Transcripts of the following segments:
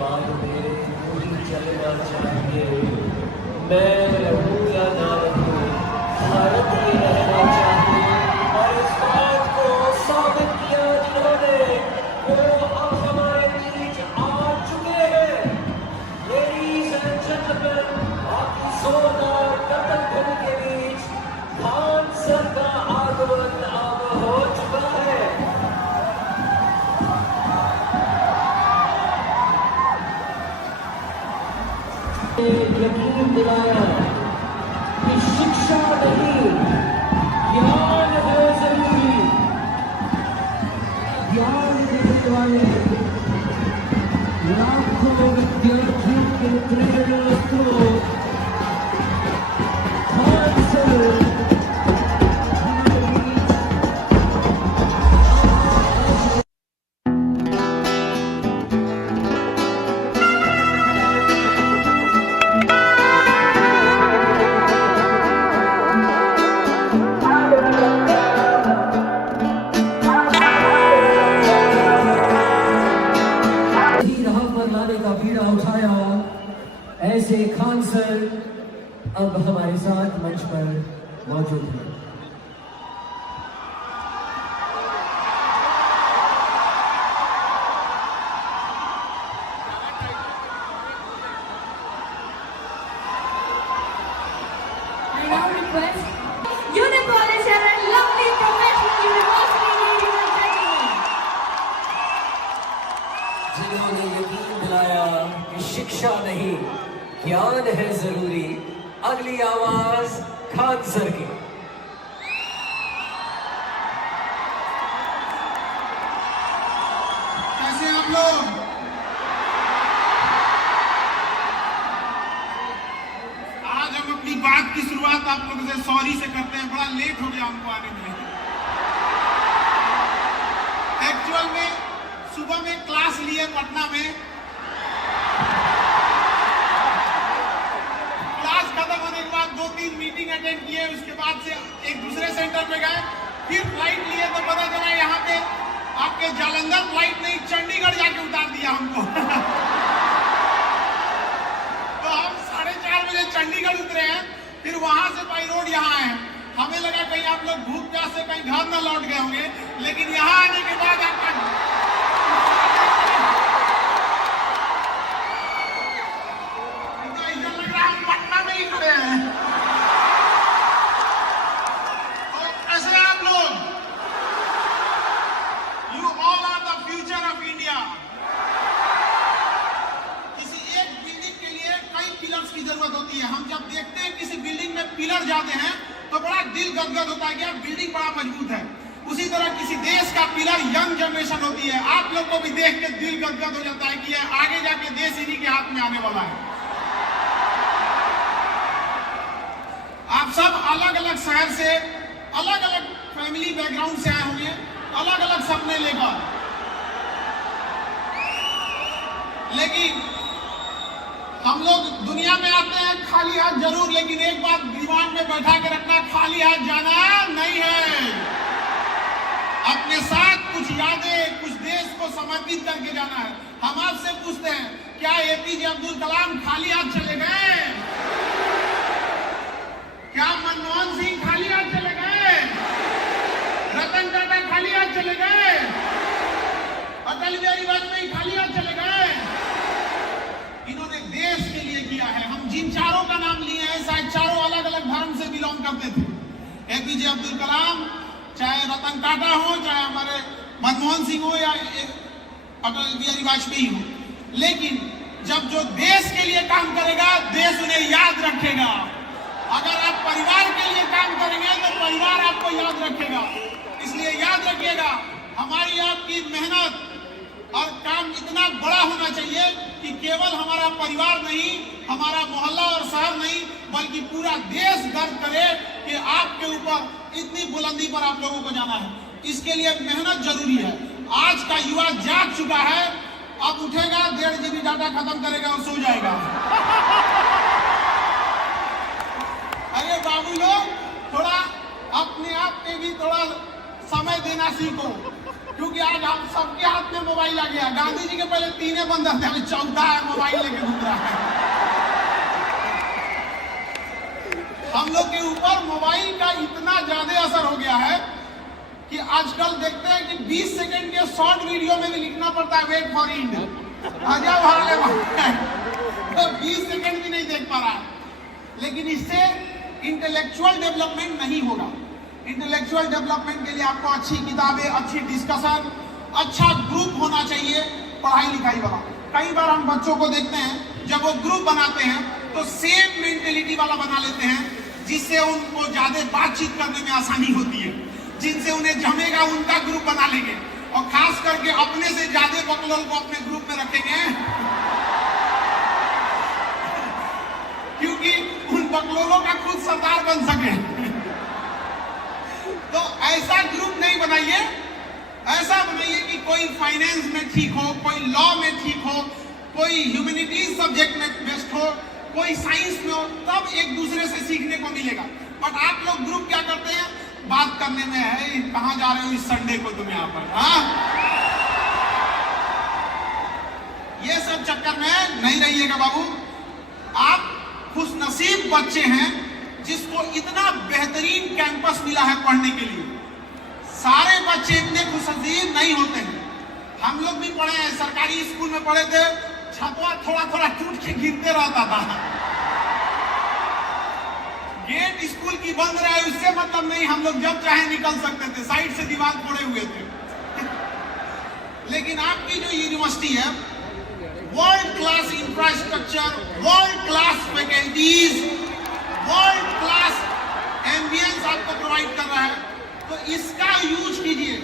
बाद मेरे तू ही चलना चाहिए। मैं रहूं या ना रहूं, भारत ही रहना चाहिए। और इस बात को साबित किया जिन्होंने, वो अब हमारे बीच आ चुके हैं। Ladies and gentlemen, आपकी जोरदार कदम ध्वनि के बीच खान सर का आगमन अब हो चुका है। यकीन दिलाया कि शिक्षा नहीं, ज्ञान है जरूरी। ज्ञान देने वाले लाखों विद्यार्थियों के प्रेरणा स्रोत खान सर ऐसे खान सर अब हमारे साथ मंच पर मौजूद हैं। I now request Unipolis and a lovely professional university, ladies and gentlemen. जिन्होंने यकीन दिलाया कि शिक्षा नहीं, ज्ञान है जरूरी। अगली आवाज खान सर की। कैसे आप लोग? आज हम अपनी बात की शुरुआत आप लोगों से सॉरी से करते हैं। बड़ा लेट हो गया हमको आने में। एक्चुअल में सुबह में क्लास लिए पटना में, खत्म होने के बाद 2-3 मीटिंग अटेंड किए। उसके बाद से एक दूसरे सेंटर पे गए, फिर फ्लाइट लिए तो पता चला यहाँ पे आपके जालंधर फ्लाइट नहीं, चंडीगढ़ जाके उतार दिया हमको। तो हम 4:30 बजे चंडीगढ़ उतरे हैं, फिर वहां से बाई रोड यहाँ आए। हमें लगा कहीं आप लोग भूख प्यास से कहीं घर न लौट गए होंगे, लेकिन यहाँ आने के बाद आपका पटना में ही खड़े हैं। तो ऐसे आप लोग, you all are the future of India. किसी एक बिल्डिंग के लिए कई पिलर्स की जरूरत होती है। हम जब देखते हैं किसी बिल्डिंग में पिलर जाते हैं तो बड़ा दिल गदगद होता है कि बिल्डिंग बड़ा मजबूत है। उसी तरह किसी देश का पिलर यंग जनरेशन होती है। आप लोग को भी देख के दिल गदगद हो जाता है कि आगे जाके देश इन्हीं के हाथ में आने वाला है। आप सब अलग अलग शहर से, अलग अलग फैमिली बैकग्राउंड से आए होंगे, अलग अलग सपने लेकर। लेकिन हम लोग दुनिया में आते हैं खाली हाथ जरूर, लेकिन एक बात दिमाग में बैठा के रखना, खाली हाथ जाना नहीं है। अपने साथ कुछ यादें, कुछ देश को समर्पित करके जाना है। हम आपसे पूछते हैं, क्या एपीजे अब्दुल कलाम खाली हाथ चले गए? क्या मनमोहन सिंह खाली हाथ चले गए? रतन टाटा खाली हाथ चले गए? अटल बिहारी वाजपेयी खाली हाथ चले गए? इन्होंने देश के लिए किया है। हम जिन चारों का नाम लिए हैं, शायद चारों अलग अलग धर्म से बिलोंग करते थे। एपीजे अब्दुल कलाम, चाहे रतन टाटा हो, चाहे हमारे मनमोहन सिंह हो या अटल बिहारी वाजपेयी हो, लेकिन जब जो देश के लिए काम करेगा, देश उन्हें याद रखेगा। अगर आप परिवार के लिए काम करेंगे तो परिवार आपको याद रखेगा। इसलिए याद रखिएगा, हमारी आपकी मेहनत और काम इतना बड़ा होना चाहिए कि केवल हमारा परिवार नहीं, हमारा मोहल्ला और शहर नहीं, बल्कि पूरा देश गर्व करे कि आपके ऊपर इतनी बुलंदी पर आप लोगों को जाना है। इसके लिए मेहनत जरूरी है। आज का युवा जाग चुका है, अब उठेगा, 1.5 GB डाटा खत्म करेगा और सो जाएगा। अरे बाबू लोग, थोड़ा अपने आप पे भी थोड़ा समय देना सीखो। क्योंकि आज हम सबके हाथ में मोबाइल आ गया। गांधी जी के पहले 3 बंदर थे, अभी 14 है मोबाइल लेके घूम रहा है। हम लोग के ऊपर मोबाइल का इतना ज्यादा असर हो गया है कि आजकल देखते हैं कि 20 सेकंड के शॉर्ट वीडियो में भी लिखना पड़ता है वेट फॉर इंड, आजा भाले तो 20 सेकंड भी नहीं देख पा रहा है। लेकिन इससे इंटेलेक्चुअल डेवलपमेंट नहीं होगा। इंटेलेक्चुअल डेवलपमेंट के लिए आपको अच्छी किताबें, अच्छी डिस्कशन, अच्छा ग्रुप होना चाहिए पढ़ाई लिखाई वाला। कई बार हम बच्चों को देखते हैं जब वो ग्रुप बनाते हैं तो सेम मेंटेलिटी वाला बना लेते हैं, जिससे उनको ज्यादा बातचीत करने में आसानी होती है। जिनसे उन्हें जमेगा उनका ग्रुप बना लेंगे, और खास करके अपने से ज्यादा बकलोल को अपने ग्रुप में रखेंगे, क्योंकि उन बकलोलों का खुद सरदार बन सके। तो ऐसा ग्रुप नहीं बनाइए। ऐसा बनाइए कि कोई फाइनेंस में ठीक हो, कोई लॉ में ठीक हो, कोई ह्यूमैनिटीज सब्जेक्ट में बेस्ट हो, कोई साइंस में हो, तब एक दूसरे से सीखने को मिलेगा। बट आप लोग ग्रुप क्या करते हैं, बात करने में है कहां जा रहे हो इस संडे को तुम यहां पर, हाँ? ये सब चक्कर में नहीं रहिएगा बाबू। आप खुश नसीब बच्चे हैं जिसको इतना बेहतरीन कैंपस मिला है पढ़ने के लिए। सारे बच्चे इतने खुश नसीब नहीं होते हैं। हम लोग भी पढ़े हैं, सरकारी स्कूल में पढ़े थे, छतवा थोड़ा थोड़ा टूट के गिरते रहता था। गेट स्कूल की बंद रहे उससे मतलब नहीं, हम लोग जब चाहे निकल सकते थे, साइड से दीवार फोड़े हुए थे। लेकिन आपकी जो यूनिवर्सिटी है, world class infrastructure, world class faculties, world class ambience आपको प्रोवाइड कर रहा है, तो इसका यूज कीजिए।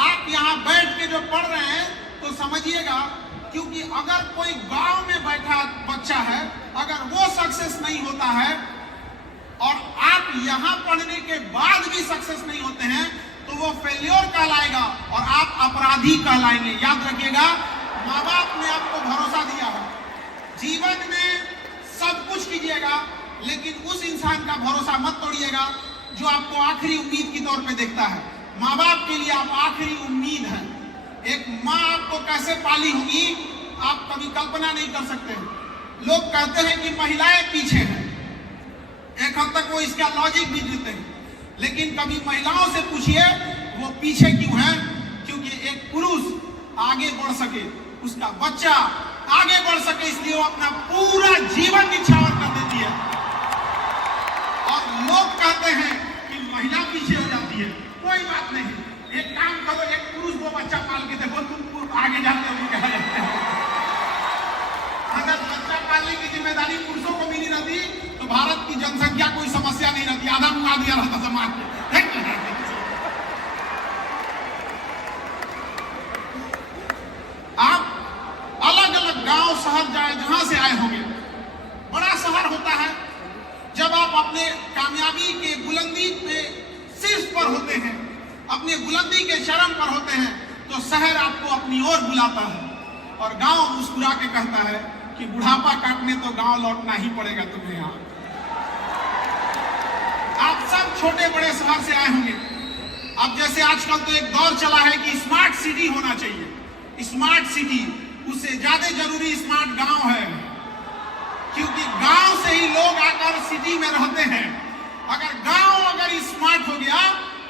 आप यहाँ बैठ के जो पढ़ रहे हैं तो समझिएगा, क्योंकि अगर कोई गांव में बैठा बच्चा है, अगर वो सक्सेस नहीं होता है और आप यहां पढ़ने के बाद भी सक्सेस नहीं होते हैं, तो वो फेल्योर कहलाएगा और आप अपराधी कहलाएंगे। याद रखिएगा, माँ बाप ने आपको भरोसा दिया है, जीवन में सब कुछ कीजिएगा, लेकिन उस इंसान का भरोसा मत तोड़िएगा जो आपको आखिरी उम्मीद के तौर पे देखता है। माँ बाप के लिए आप आखिरी उम्मीद है। एक माँ आपको कैसे पाली होगी आप कभी कल्पना नहीं कर सकते। लोग कहते हैं कि महिलाएं पीछे हैं, एक हद तक वो इसका लॉजिक भी देते हैं, लेकिन कभी महिलाओं से पूछिए वो पीछे क्यों है। क्योंकि एक पुरुष आगे बढ़ सके, उसका बच्चा आगे बढ़ सके, इसलिए वो अपना पूरा जीवन निछावर कर देती है। और लोग कहते हैं कि महिला पीछे हो जाती है। कोई बात नहीं, एक काम करो, एक पुरुष वो बच्चा पाल के देखो, तुम आगे जाते हो कहा जाता है। अगर बच्चा पालने की जिम्मेदारी पुरुषों को मिली रहती तो भारत की जनसंख्या कोई समस्या नहीं रहती, आधा मुआ दिया रहता समाज में। आप अलग अलग गांव शहर जाए, जहां से आए होंगे, बड़ा शहर होता है जब आप अपने कामयाबी के बुलंदी पे शीर्ष पर होते हैं, अपने बुलंदी के चरम पर होते हैं, तो शहर आपको अपनी ओर बुलाता है और गांव मुस्कुरा के कहता है कि बुढ़ापा काटने तो गांव लौटना ही पड़ेगा तुम्हें। यहाँ आप सब छोटे बड़े शहर से आए होंगे। अब जैसे आजकल तो एक दौर चला है कि स्मार्ट सिटी होना चाहिए। स्मार्ट सिटी, उससे ज्यादा जरूरी स्मार्ट गांव है, क्योंकि गांव से ही लोग आकर सिटी में रहते हैं। अगर गांव अगर स्मार्ट हो गया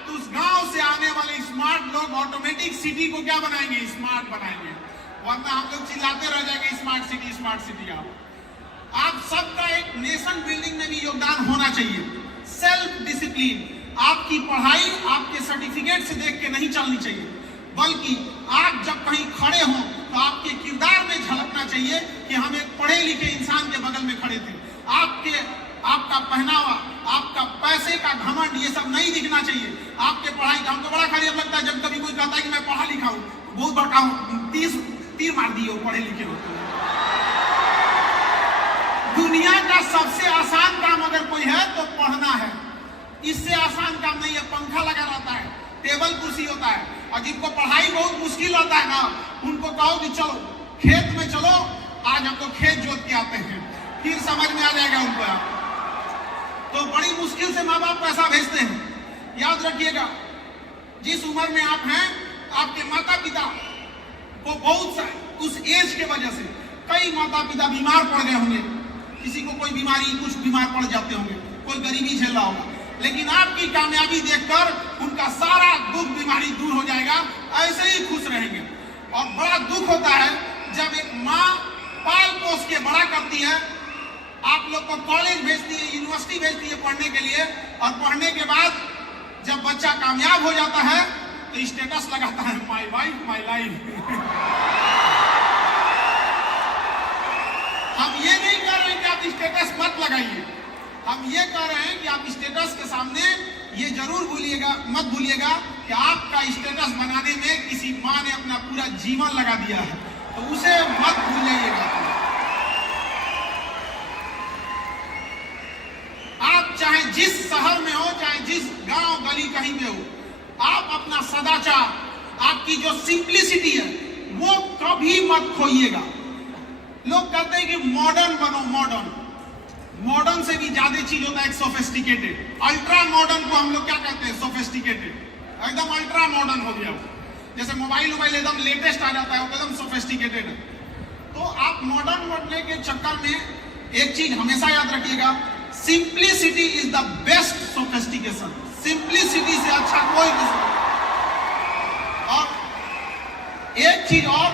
तो उस गांव से आने वाले स्मार्ट लोग ऑटोमेटिक सिटी को क्या बनाएंगे, स्मार्ट बनाएंगे। वरना हम लोग चिल्लाते रह जाएंगे स्मार्ट सिटी स्मार्ट सिटी। आप सबका एक नेशन बिल्डिंग में भी योगदान होना चाहिए। सेल्फ डिसिप्लिन, आपकी पढ़ाई आपके सर्टिफिकेट से देख के नहीं चलनी चाहिए, बल्कि आप जब कहीं खड़े हों तो आपके किरदार में झलकना चाहिए कि हम एक पढ़े लिखे इंसान के बगल में खड़े थे। आपका पहनावा, आपका पैसे का घमंड, ये सब नहीं दिखना चाहिए। आपके पढ़ाई का हमको बड़ा खराब लगता है जब कभी कोई कहता है कि मैं पढ़ा लिखा हूँ, बहुत बड़का हूँ, 30 तीर मार दिए पढ़े लिखे हो। दुनिया का सबसे आसान काम अगर कोई है तो पढ़ना है। इससे आसान काम नहीं है। पंखा लगा रहता है, टेबल कुर्सी होता है, और जिनको पढ़ाई बहुत मुश्किल होता है ना, उनको कहो कि चलो खेत में चलो, आज हम लोग खेत जोत के आते हैं, फिर समझ में आ जाएगा उनको। तो बड़ी मुश्किल से माँ बाप पैसा भेजते हैं। याद रखिएगा, जिस उम्र में आप हैं आपके माता पिता को उस एज के वजह से कई माता पिता बीमार पड़ गए होंगे, किसी को कोई बीमारी, कुछ बीमार पड़ जाते होंगे, कोई गरीबी झेल रहा होगा, लेकिन आपकी कामयाबी देखकर उनका सारा दुख बीमारी दूर हो जाएगा, ऐसे ही खुश रहेंगे। और बड़ा दुख होता है जब एक माँ पाल पोस के बड़ा करती है, आप लोग को कॉलेज भेजती है, यूनिवर्सिटी भेजती है पढ़ने के लिए, और पढ़ने के बाद जब बच्चा कामयाब हो जाता है तो स्टेटस लगाता है, माय वाइफ माय लाइफ। हम ये नहीं कह रहे हैं कि आप स्टेटस मत लगाइए, हम ये कह रहे हैं कि आप स्टेटस के सामने ये जरूर मत भूलिएगा कि आपका स्टेटस बनाने में किसी माँ ने अपना पूरा जीवन लगा दिया है, तो उसे मत भूल जाइएगा। आप चाहे जिस शहर में हो, चाहे जिस गांव गली कहीं पे हो, आप अपना सदाचार, आपकी जो सिंप्लिसिटी है वो कभी मत खोइएगा। लोग कहते हैं कि मॉडर्न बनो, मॉडर्न से भी ज्यादा चीज होता है सोफिस्टिकेटेड। अल्ट्रा मॉडर्न को हम लोग क्या कहते हैं? सोफिस्टिकेटेड, एकदम अल्ट्रा मॉडर्न हो गया। जैसे मोबाइल एकदम लेटेस्ट आ जाता है, वो एकदम सोफिस्टिकेटेड है। तो आप मॉडर्न बनने के चक्कर में एक चीज हमेशा याद रखिएगा, simplicity is the best sophistication. Simplicity से अच्छा कोई नहीं। और एक चीज और,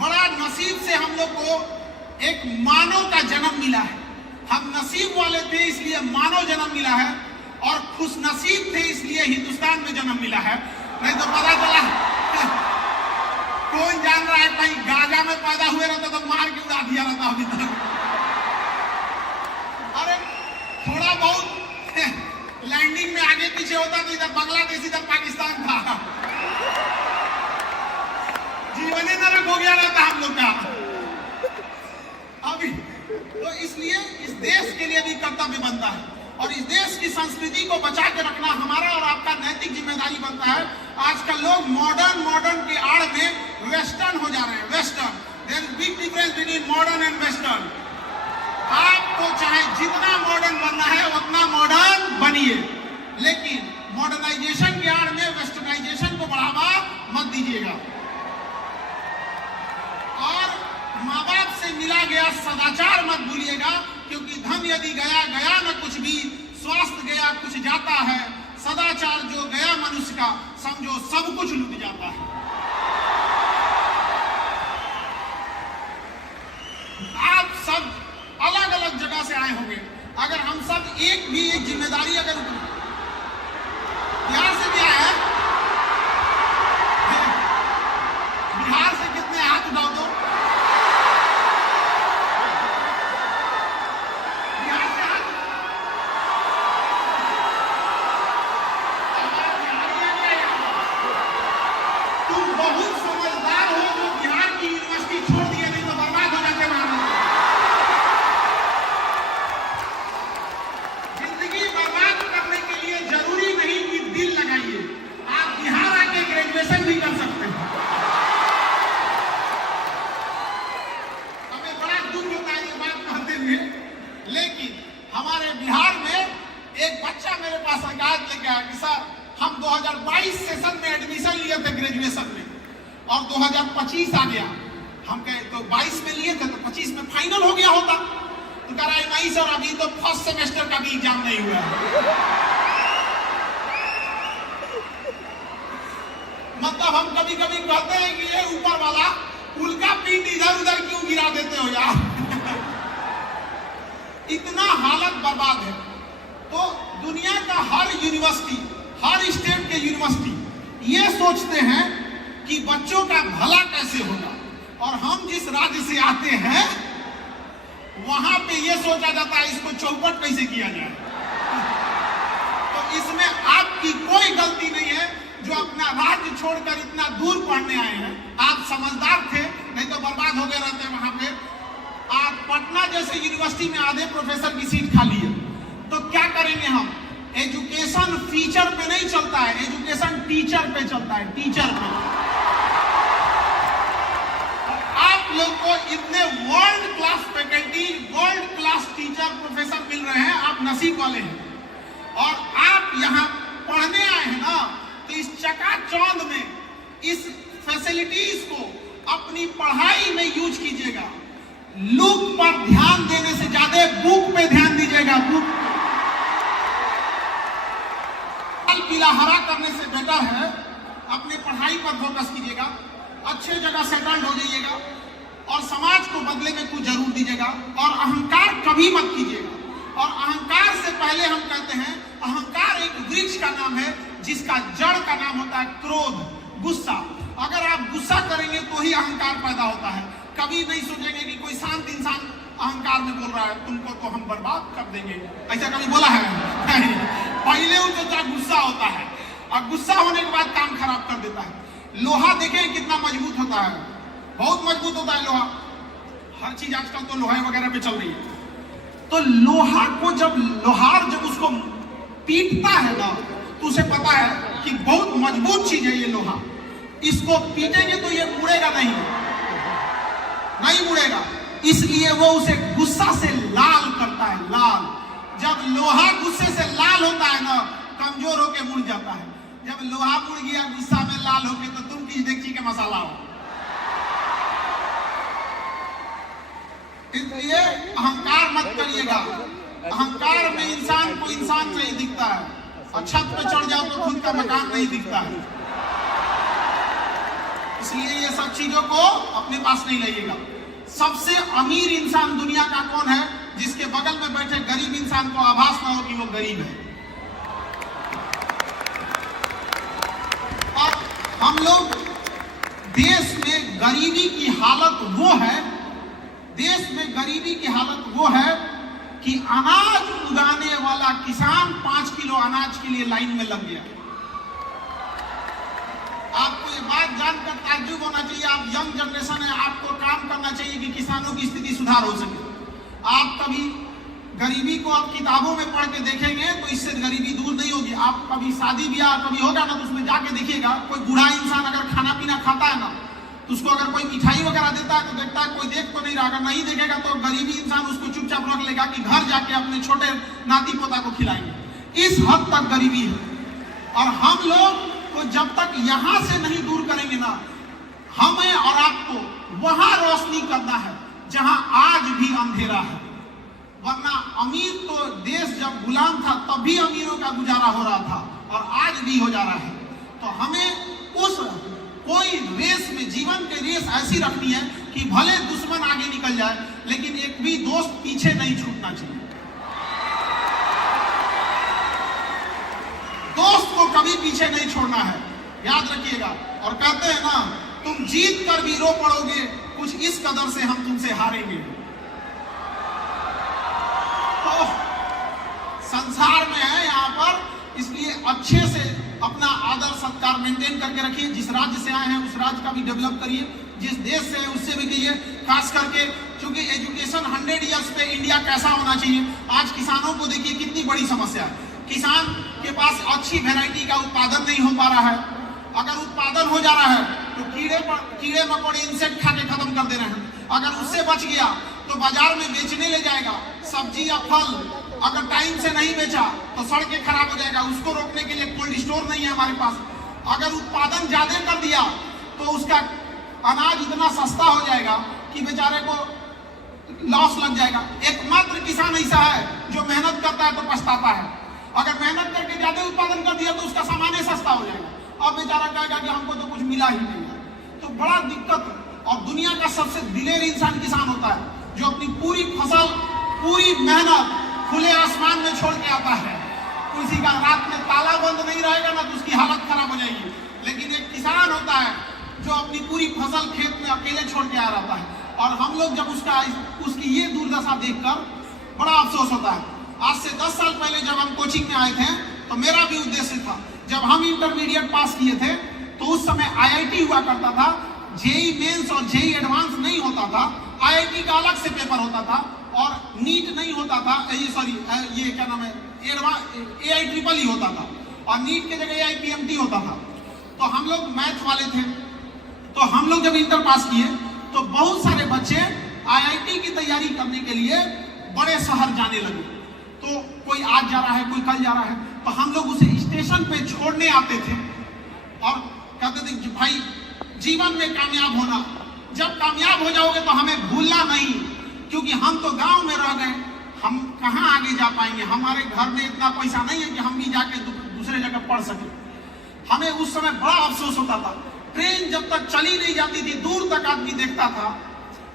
बड़ा नसीब से हम लोग को एक मानव का जन्म मिला है। हम नसीब वाले थे इसलिए मानव जन्म मिला है, और खुश नसीब थे इसलिए हिंदुस्तान में जन्म मिला है। नहीं तो पता चला कौन जान रहा है, कहीं गाजा में पैदा हुए रहता तो मार के उड़ा दिया रहता अभी तक। अरे थोड़ा बहुत लैंडिंग में आगे पीछे होता तो इधर बांग्लादेश, इधर पाकिस्तान था, जीवन ही नरक हो गया रहता हम लोग का अभी। तो इसलिए इस देश के लिए भी कर्तव्य बनता है, और इस देश की संस्कृति को बचा के रखना हमारा और आपका नैतिक जिम्मेदारी बनता है। आजकल लोग मॉडर्न के आड़ में वेस्टर्न हो जा रहे हैं। Western, there is big difference between modern and western. आपको चाहे जितना मॉडर्न बनना है उतना मॉडर्न बनिए, लेकिन मॉडर्नाइजेशन के आड़ में वेस्टर्नाइजेशन को बढ़ावा मत दीजिएगा। और माँ बाप से मिला गया सदाचार मत भूलिएगा, क्योंकि धन यदि गया गया न कुछ भी, स्वास्थ्य गया कुछ जाता है, सदाचार जो गया मनुष्य का, समझो सब कुछ लुट जाता है। आप सब अलग अलग जगह से आए होंगे, अगर हम सब एक जिम्मेदारी अगर बिहार से भी आए हैं, बिहार से कितने हाथ उठाओ तो, बिहार से हाथ, तुम बहुत समझदार हो जो बिहार की यूनिवर्सिटी छोड़ दिए, नहीं तो बर्बाद हो जाते वहां। जिंदगी बर्बाद करने के लिए जरूरी नहीं कि दिल लगाइए, आप बिहार आके ग्रेजुएशन भी कर सकते हैं। हमें बड़ा दुख होता है ये बात कहते हुए, लेकिन हमारे बिहार में एक बच्चा मेरे पास शिकायत लेके आया कि सर हम 2022 सेशन में एडमिशन लिए थे ग्रेजुएशन में, और 2025 आ गया। हम कहे तो 22 में लिए थे तो 25 में फाइनल हो गया होता। तो कह रहा है नहीं सर, अभी तो फर्स्ट सेमेस्टर का भी एग्जाम नहीं हुआ है। मतलब हम कभी कभी कहते हैं कि ये ऊपर वाला उल्का पिंड इधर उधर क्यों गिरा देते हो यार। इतना हालत बर्बाद है। तो दुनिया का हर यूनिवर्सिटी, हर स्टेट के यूनिवर्सिटी ये सोचते हैं कि बच्चों का भला कैसे होगा, और हम जिस राज्य से आते हैं वहां पे ये सोचा जाता है इसको चौपट कैसे किया जाए। तो इसमें आपकी कोई गलती नहीं है जो अपना राज्य छोड़कर इतना दूर पढ़ने आए हैं। आप समझदार थे, नहीं तो बर्बाद हो गए रहते वहां पे। आज पटना जैसे यूनिवर्सिटी में आधे प्रोफेसर की सीट खाली है, तो क्या करेंगे हम? एजुकेशन फीचर पे नहीं चलता है, एजुकेशन टीचर पे चलता है, टीचर पे। आप लोग को इतने world class faculty, world class teacher, professor मिल रहे हैं, आप नसीब वाले हैं। और आप यहाँ पढ़ने आए हैं ना, तो इस चकाचौंध में इस फैसिलिटीज को अपनी पढ़ाई में यूज कीजिएगा। लुक पर ध्यान देने से ज्यादा बुक पे ध्यान दीजिएगा। बुक लाल पीला हरा करने से बेटर है अपने पढ़ाई पर फोकस कीजिएगा, अच्छे जगह सेटल्ड हो जाइएगा और समाज को बदले में कुछ जरूर दीजिएगा। और अहंकार कभी मत कीजिएगा। और अहंकार से पहले हम कहते हैं अहंकार एक वृक्ष का नाम है जिसका जड़ का नाम होता है क्रोध, गुस्सा। अगर आप गुस्सा करेंगे तो ही अहंकार पैदा होता है। कभी नहीं सोचेंगे कि कोई शांत इंसान अहंकार में बोल रहा है तुमको तो हम बर्बाद कर देंगे, ऐसा कभी बोला है? नहीं। पहले उसका गुस्सा होता है और गुस्सा होने के बाद काम खराब कर देता है। लोहा देखें कितना मजबूत होता है, बहुत मजबूत होता है लोहा। हर चीज आजकल तो लोहा वगैरह पे चल रही है। तो लोहा को जब लोहार जब उसको पीटता है ना तो उसे पता है कि बहुत मजबूत चीज है ये लोहा, इसको पीटेंगे तो ये मुड़ेगा नहीं मुड़ेगा। इसलिए वो उसे गुस्सा से लाल करता है, लाल। जब लोहा गुस्से से लाल होता है ना कमजोर होके मुड़ जाता है। जब लोहा मुड़ गया गुस्सा में लाल होके तो तुम किस डेगची के मसाला हो। इसलिए अहंकार मत करिएगा। अहंकार में इंसान को इंसान नहीं दिखता है और छत पे चढ़ जाओ तो खुद का मकान नहीं दिखता है। इसलिए ये सब चीजों को अपने पास नहीं लाइएगा। सबसे अमीर इंसान दुनिया का कौन है? जिसके बगल में बैठे गरीब इंसान को आभास ना हो कि वो गरीब है। और हम लोग देश में गरीबी की हालत वो है, देश में गरीबी की हालत वो है कि अनाज उगाने वाला किसान 5 किलो अनाज के लिए लाइन में लग गया। आपको ये बात जानकर ताज्जुब होना चाहिए। आप यंग जनरेशन है, आपको काम करना चाहिए कि किसानों की स्थिति सुधार हो सके। आप कभी गरीबी को आप किताबों में पढ़ के देखेंगे तो इससे गरीबी दूर नहीं होगी। आप कभी शादी ब्याह कभी होगा ना तो उसमें जाके देखिएगा, कोई बूढ़ा इंसान अगर खाना पीना खाता है ना तो उसको अगर कोई मिठाई वगैरह देता है तो देखता है कोई देख तो नहीं रहा। अगर नहीं देखेगा तो गरीबी इंसान उसको चुपचाप रख लेगा कि घर जाके अपने छोटे नाती पोता को खिलाएंगे। इस हद तक गरीबी है। और हम लोग को जब तक यहां से नहीं दूर करेंगे ना, हमें और आपको वहां रोशनी करना है जहां आज भी अंधेरा है। वरना अमीर तो देश जब गुलाम था तब भी अमीरों का गुजारा हो रहा था और आज भी हो जा रहा है। तो हमें उस कोई रेस में, जीवन के रेस ऐसी रखनी है कि भले दुश्मन आगे निकल जाए लेकिन एक भी दोस्त पीछे नहीं छूटना चाहिए। दोस्त को कभी पीछे नहीं छोड़ना है, याद रखिएगा। और कहते हैं ना तुम जीत कर भी रो पड़ोगे, कुछ इस कदर से हम तुमसे हारेंगे। तो संसार में है यहाँ पर, इसलिए अच्छे से अपना आदर सत्कार मेंटेन करके रखिए। जिस राज्य से आए हैं उस राज्य का भी डेवलप करिए, जिस देश से है उससे भी कहिए। खास करके क्योंकि एजुकेशन 100 ईयर्स पे इंडिया कैसा होना चाहिए। आज किसानों को देखिए कितनी बड़ी समस्या है। किसान के पास अच्छी वैरायटी का उत्पादन नहीं हो पा रहा है। अगर उत्पादन हो जा रहा है तो कीड़े मकोड़े इंसेक्ट खा के खत्म कर दे रहे हैं। अगर उससे बच गया तो बाजार में बेचने ले जाएगा। सब्जी या फल अगर टाइम से नहीं बेचा तो सड़ के खराब हो जाएगा। उसको रोकने के लिए कोल्ड स्टोर नहीं है हमारे पास। अगर उत्पादन ज्यादा कर दिया तो उसका अनाज इतना सस्ता हो जाएगा कि बेचारे को लॉस लग जाएगा। एकमात्र किसान ऐसा है जो मेहनत करता है तो पछताता है। अगर मेहनत करके ज्यादा उत्पादन कर दिया तो उसका सामान सस्ता हो जाएगा। अब बेचारा कहेगा कि हमको तो कुछ मिला ही नहीं है। तो बड़ा दिक्कत। और दुनिया का सबसे दिलेर इंसान किसान होता है जो अपनी पूरी फसल, पूरी मेहनत खुले आसमान में छोड़ के आता है। किसी का रात में ताला बंद नहीं रहेगा ना तो उसकी हालत खराब हो जाएगी। लेकिन एक किसान होता है जो अपनी पूरी फसल खेत में अकेले छोड़ के आ रहा है। और हम लोग जब उसकी ये दुर्दशा देखकर बड़ा अफसोस होता है। आज से 10 साल पहले जब हम कोचिंग में आए थे तो मेरा भी उद्देश्य था, जब हम इंटरमीडिएट पास किए थे तो उस समय आईआईटी हुआ करता था। जेई मेंस और जेई एडवांस नहीं होता था। आईआईटी का अलग से पेपर होता था और नीट नहीं होता था। ये क्या नाम है, AIEEE होता था और नीट के जगह AIPMT होता था। तो हम लोग मैथ वाले थे। तो हम लोग जब इंटर पास किए तो बहुत सारे बच्चे आईआईटी की तैयारी करने के लिए बड़े शहर जाने लगे। तो कोई आज जा रहा है, कोई कल जा रहा है। तो हम लोग उसे स्टेशन पे छोड़ने आते थे और कहते थे कि भाई जीवन में कामयाब होना। जब कामयाब हो जाओगे तो हमें भूलना नहीं, क्योंकि हम तो गांव में रह गए, हम कहां आगे जा पाएंगे। हमारे घर में इतना पैसा नहीं है कि हम भी जाके दूसरे जगह पढ़ सके। हमें उस समय बड़ा अफसोस होता था, ट्रेन जब तक चली नहीं जाती थी दूर तक आदमी देखता था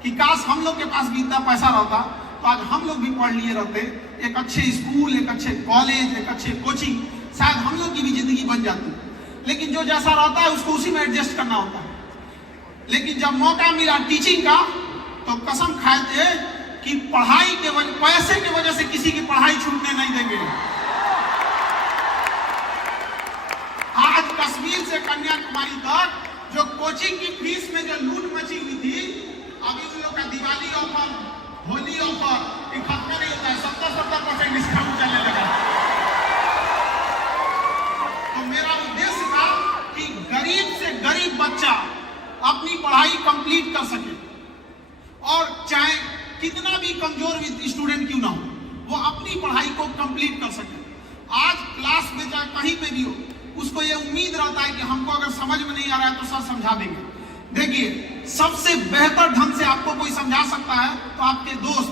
कि काश हम लोग के पास भी इतना पैसा रहता तो आज हम लोग भी पढ़ लिए रहते, एक अच्छे स्कूल, एक अच्छे कॉलेज, एक अच्छे कोचिंग, शायद हम लोग की भी जिंदगी बन जाती। लेकिन जो जैसा रहता है उसको उसी में एडजस्ट करना होता है। लेकिन जब मौका मिला टीचिंग का तो कसम खाए थे कि पढ़ाई के वजह, पैसे की वजह से किसी की पढ़ाई छूटने नहीं देंगे। आज कश्मीर से कन्याकुमारी तक जो कोचिंग की फीस में जो लूट मची हुई थी, अभी उन लोग का दिवाली ऑफर, होली ऑफर खत्म नहीं होता है, 70% डिस्काउंट चलने लगा। तो मेरा उद्देश्य था कि गरीब से गरीब बच्चा अपनी पढ़ाई कंप्लीट कर सके, और चाहे कितना भी कमजोर स्टूडेंट क्यों ना हो, वो अपनी पढ़ाई को कंप्लीट कर सके। आज क्लास में चाहे कहीं पे भी हो, उसको ये उम्मीद रहता है कि हमको अगर समझ में नहीं आ रहा है तो सर समझा देंगे। देखिए, सबसे बेहतर ढंग से आपको कोई समझा सकता है तो आपके दोस्त,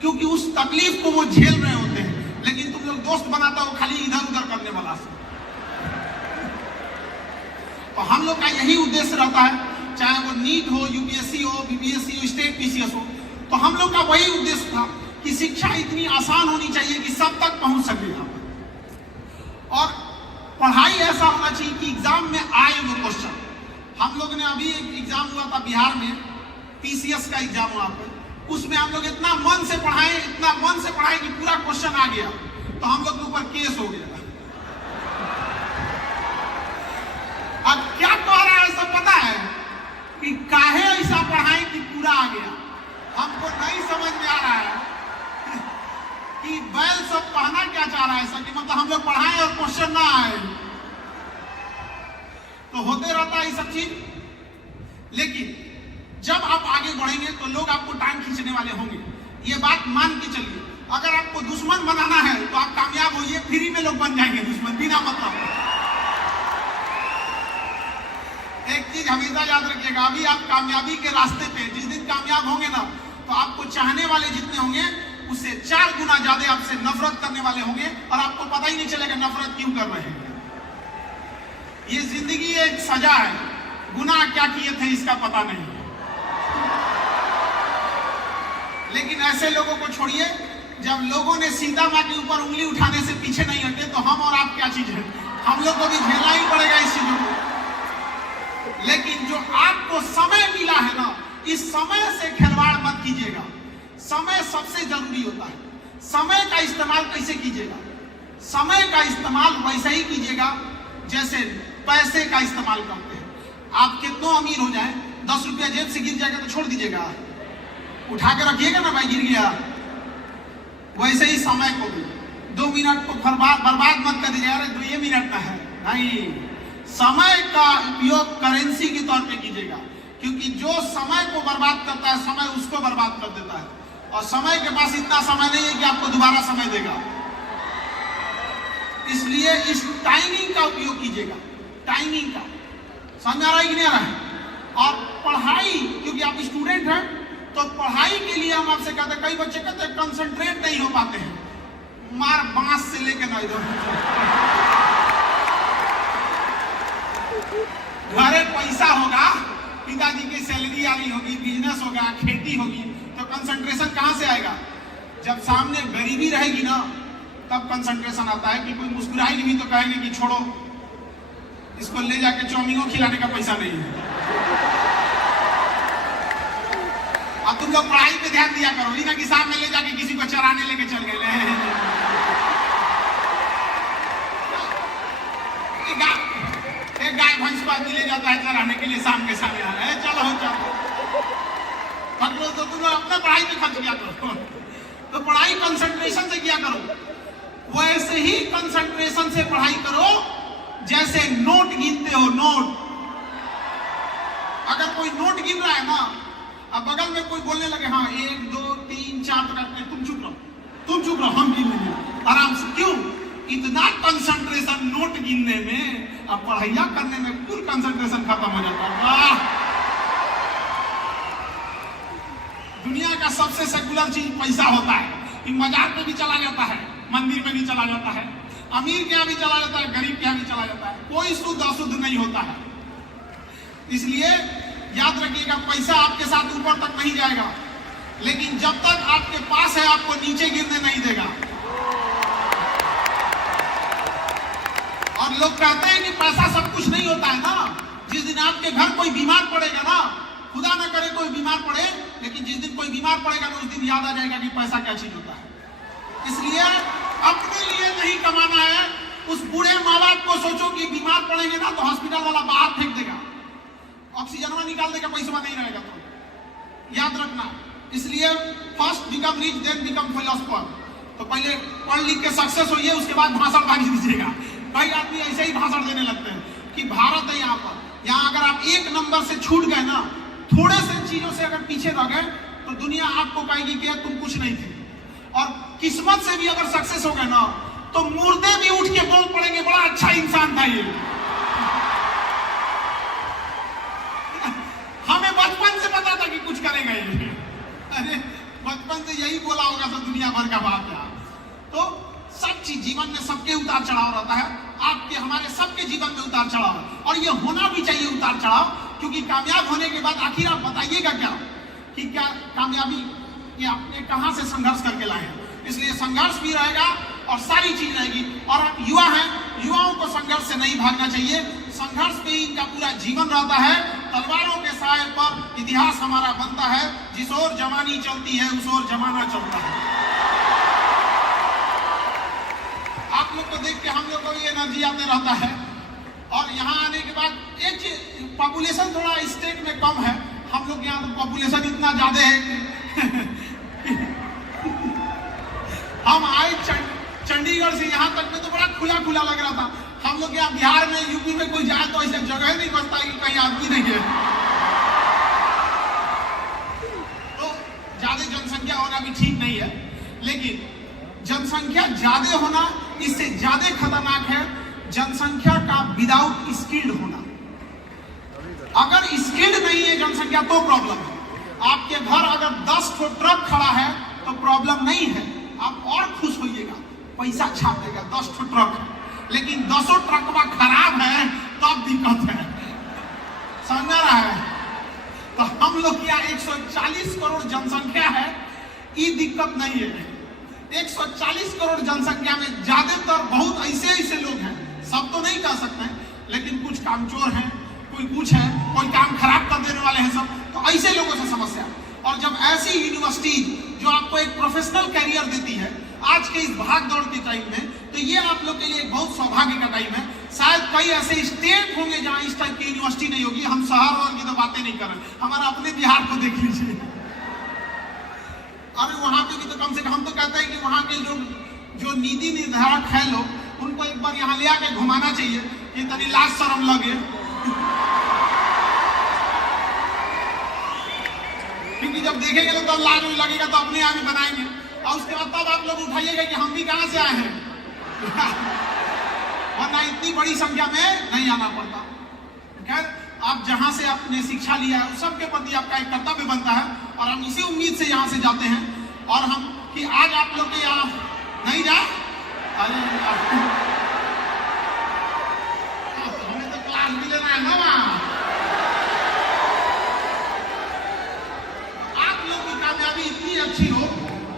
क्योंकि उस तकलीफ को वो झेल रहे होते हैं। लेकिन तुम लोग दोस्त बनाता हो खाली इधर उधर करने वाला से। तो हम लोग का यही उद्देश्य रहता है, चाहे वो नीट हो, यूपीएससी हो, बीपीएससी हो, स्टेट पीसीएस हो, तो हम लोग का वही उद्देश्य था कि शिक्षा इतनी आसान होनी चाहिए कि सब तक पहुंच सके यहाँ पर। और पढ़ाई ऐसा होना चाहिए कि एग्जाम में आए वो क्वेश्चन। हम लोग ने अभी एक एग्जाम हुआ था बिहार में, पीसीएस का एग्जाम हुआ था, उसमें हम लोग इतना मन से पढ़ाए कि पूरा क्वेश्चन आ गया, तो हम लोग के ऊपर केस हो गया। अब क्या कह रहा है सब पता है कि काहे ऐसा पढ़ाएं कि पूरा आ गया। हमको नहीं समझ में आ रहा है कि बैल सब कहना क्या चाह रहा है ऐसा, कि मतलब हम लोग पढ़ाएं और क्वेश्चन ना आए। तो होते रहता है ये सब चीज। लेकिन जब आप आगे बढ़ेंगे तो लोग आपको टाइम खींचने वाले होंगे, ये बात मान के चलिए। अगर आपको दुश्मन बनाना है तो आप कामयाब होइए, फ्री में लोग बन जाएंगे दुश्मन बिना मतलब। एक चीज हमेशा याद रखिएगा, अभी आप कामयाबी के रास्ते पे, जिस दिन कामयाब होंगे ना तो आपको चाहने वाले जितने होंगे उससे 4 गुना ज्यादा आपसे नफरत करने वाले होंगे, और आपको पता ही नहीं चलेगा नफरत क्यों कर रहे हैं। ये जिंदगी एक सजा है, गुनाह क्या किए थे इसका पता नहीं। लेकिन ऐसे लोगों को छोड़िए, जब लोगों ने सीता माँ के ऊपर उंगली उठाने से पीछे नहीं हटे तो हम और आप क्या चीज है, हम लोग को भी झेलना ही पड़ेगा इस चीजों को। लेकिन जो आपको समय मिला है ना, इस समय से खिलवाड़ मत कीजिएगा। समय सबसे जरूरी होता है। समय का इस्तेमाल कैसे कीजिएगा? समय का इस्तेमाल वैसे ही कीजिएगा जैसे पैसे का इस्तेमाल करते हैं। आप कितना अमीर हो जाए, 10 रुपया जेब से गिर जाएगा तो छोड़ दीजिएगा, उठा के रखिएगा ना भाई, गिर गया। वैसे ही समय को भी 2 मिनट को बर्बाद मत कर दीजिएगा, अरे 2 मिनट का है नहीं। समय का उपयोग करेंसी के तौर पे कीजिएगा, क्योंकि जो समय को बर्बाद करता है समय उसको बर्बाद कर देता है, और समय के पास इतना समय नहीं है कि आपको दोबारा समय देगा। इसलिए इस टाइमिंग का उपयोग कीजिएगा, टाइमिंग का। समझ आ रहा है कि नहीं आ रहा है? और पढ़ाई, क्योंकि आप स्टूडेंट हैं तो पढ़ाई के लिए हम आपसे कहते हैं, कई बच्चे कहते हैं कंसंट्रेट नहीं हो पाते हैं, मार बांस से लेके ना इधर। घरे पैसा होगा, पिताजी की सैलरी आ रही होगी, बिजनेस होगा, खेती होगी, तो कंसंट्रेशन कहां से आएगा? जब सामने गरीबी रहेगी ना तब कंसंट्रेशन आता है। कि कोई मुस्कुराएगी भी तो कहेंगे कि छोड़ो, इसको ले जाके चौमिंगो खिलाने का पैसा नहीं है। अब तुम लोग पढ़ाई पे ध्यान दिया करो, इना कि सामने ले जाके किसी को चराने लेके चल गए। एक गाय भैंस को आदमी ले जाता है चराने के लिए, शाम के समय आ रहा है, चलो चलो तो तुम लोग अपना पढ़ाई पे खर्च किया करो। तो पढ़ाई कंसंट्रेशन से किया करो, वैसे ही कंसंट्रेशन से पढ़ाई करो जैसे नोट गिनते हो। नोट, अगर कोई नोट गिन रहा है ना, अब बगल में कोई बोलने लगे हाँ 1 2 3 4 करके, तुम चुप रहो, हम गिन लेंगे आराम से। क्यों? इतना कंसंट्रेशन नोट गिनने में अब पढ़ाइया करने में फुल कंसंट्रेशन खत्म हो जाता है। वाह, दुनिया का सबसे सेकुलर चीज पैसा होता है। ये मजार पे भी चला जाता है, मंदिर में भी चला जाता है, अमीर के यहाँ भी चला जाता है, गरीब के यहाँ भी चला जाता है, कोई शुद्ध अशुद्ध नहीं होता है। इसलिए याद रखिएगा, पैसा आपके साथ ऊपर तक नहीं जाएगा, लेकिन जब तक आपके पास है आपको नीचे गिरने नहीं देगा। और लोग कहते हैं कि पैसा सब कुछ नहीं होता है ना। जिस दिन आपके घर कोई बीमार पड़ेगा ना, खुदा ना करे कोई बीमार पड़े, लेकिन जिस दिन कोई बीमार पड़ेगा ना, उस दिन याद आ जाएगा कि पैसा क्या चीज होता है। इसलिए अपने लिए नहीं कमाना है। उस बूढ़े माँ बाप को सोचो कि बीमार पड़ेंगे ना तो हॉस्पिटल वाला बाहर फेंक देगा, ऑक्सीजन निकाल देगा, पैसा नहीं रहेगा। तो याद रखना, इसलिए first become rich then become philosopher. तो पहले पढ़ लिख के सक्सेस होइए, उसके बाद भाषण बाजी दीजिएगा। कई आदमी ऐसे ही भाषण देने लगते हैं कि भारत है यहाँ पर, यहाँ अगर आप एक नंबर से छूट गए ना, थोड़े से चीजों से अगर पीछे रह गए तो दुनिया आपको कहेगी कि तुम कुछ नहीं थे। और किस्मत से भी अगर सक्सेस हो गए ना तो मुर्दे भी उठ के बोल पड़ेंगे, बड़ा अच्छा इंसान था ये। हमें बचपन से पता था कि कुछ करेगा ये। अरे बचपन से यही बोला होगा तो दुनिया भर का बात है। तो सब चीज जीवन में सबके उतार चढ़ाव रहता है, आपके हमारे सबके जीवन में उतार चढ़ाव है, और ये होना भी चाहिए उतार चढ़ाव। क्योंकि कामयाब होने के बाद आखिर आप बताइएगा क्या कि क्या कामयाबी ये आपने कहां से संघर्ष करके लाए हैं। इसलिए संघर्ष भी रहेगा और सारी चीज रहेगी। और आप युवा हैं, युवाओं को संघर्ष से नहीं भागना चाहिए, संघर्ष पे ही इनका पूरा जीवन रहता है। तलवारों के साए पर इतिहास हमारा बनता है, जिस ओर जवानी चलती है उस ओर जमाना चलता है। आप लोग को देख के हम लोग को भी एनर्जी आते रहता है। और यहाँ आने के बाद एक पॉपुलेशन थोड़ा स्टेट में कम है, हम लोग यहाँ तो पॉपुलेशन इतना ज्यादा है कि हम आए चंडीगढ़ से यहाँ तक में तो बड़ा खुला खुला लग रहा था। हम लोग यहाँ बिहार में, यूपी में कोई जाए तो ऐसा जगह नहीं बचता कि कहीं आदमी नहीं है। तो ज्यादा जनसंख्या होना भी ठीक नहीं है, लेकिन जनसंख्या ज्यादा होना इससे ज्यादा खतरनाक है जनसंख्या का विदाउट स्किल्ड होना। अगर स्किल्ड नहीं है जनसंख्या तो प्रॉब्लम है। आपके घर अगर 10 ट्रक खड़ा है तो प्रॉब्लम नहीं है, आप और खुश होइएगा, पैसा छाप देगा 10 ट्रक, लेकिन 10 ट्रकवा खराब है तब दिक्कत है। समझ रहा है? तो हम लोग यहाँ 140 करोड़ जनसंख्या है, ये दिक्कत नहीं है। 140 करोड़ जनसंख्या में ज्यादातर बहुत ऐसे लोग हैं, सब तो नहीं कह सकते हैं, लेकिन कुछ कामचोर हैं, कोई कुछ है, कोई काम खराब कर देने वाले हैं सब, तो ऐसे लोगों से समस्या। और जब ऐसी यूनिवर्सिटी जो आपको एक प्रोफेशनल कैरियर देती है आज के इस भाग दौड़ के टाइम में, तो ये आप लोग के लिए एक बहुत सौभाग्य का टाइम है। शायद कई ऐसे स्टेट होंगे जहां इस टाइप की यूनिवर्सिटी नहीं होगी। हम शहर और की तो बातें नहीं कर रहे, हमारा अपने बिहार को देख लीजिए। अरे वहां पे भी तो कम से कम, हम तो कहते हैं कि वहां के लोग जो नीति निर्धारक है लोग, उनको एक बार यहाँ ले आके घुमाना चाहिए कि तनी लाज शर्म लगे। क्योंकि जब देखेंगे तो लाज भी लगेगा तो अपने आप ही बनाएंगे, और उसके बाद तब आप लोग उठाइएगा कि हम भी कहां से आए हैं। वरना इतनी बड़ी संख्या में नहीं आना पड़ता। खैर, आप जहां से आपने शिक्षा लिया है उस सबके प्रति आपका एक कर्तव्य बनता है, और हम इसी उम्मीद से यहाँ से जाते हैं। और हम कि आज आप लोग के यहाँ नहीं जाए, अरे हमें तो क्लास भी लेना है ना वहाँ। आप लोग की कामयाबी इतनी अच्छी हो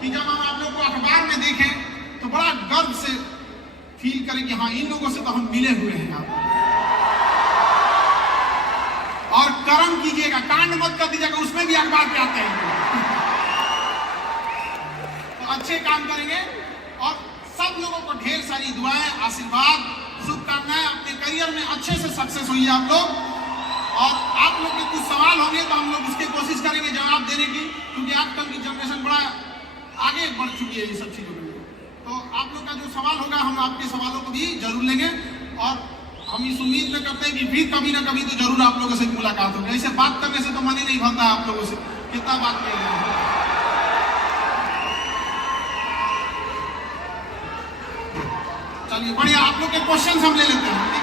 कि जब हम आप लोग को अखबार में देखें तो बड़ा गर्व से फील करें कि हाँ, इन लोगों से तो हम मिले हुए हैं यहाँ। और कर्म कीजिएगा, कांड मत कर दीजिएगा, उसमें भी अखबार पे आते हैं। तो अच्छे काम करेंगे, और सब लोगों को ढेर सारी दुआएं, आशीर्वाद, शुभकामनाएं। अपने करियर में अच्छे से सक्सेस होइए आप लोग। और आप लोग के कुछ सवाल होंगे तो हम लोग उसकी कोशिश करेंगे जवाब देने की, क्योंकि आजकल की जनरेशन बड़ा आगे बढ़ चुकी है ये सब चीजों में। तो आप लोग का जो सवाल होगा हम आपके सवालों को भी जरूर लेंगे, और हम इस उम्मीद में करते हैं कि फिर कभी ना कभी तो जरूर आप लोगों से मुलाकात होगी। ऐसे बात करने से तो मन ही नहीं भरता है आप लोगों से, कितना बात करेंगे। चलिए बढ़िया, आप लोग के क्वेश्चन हम ले लेते हैं।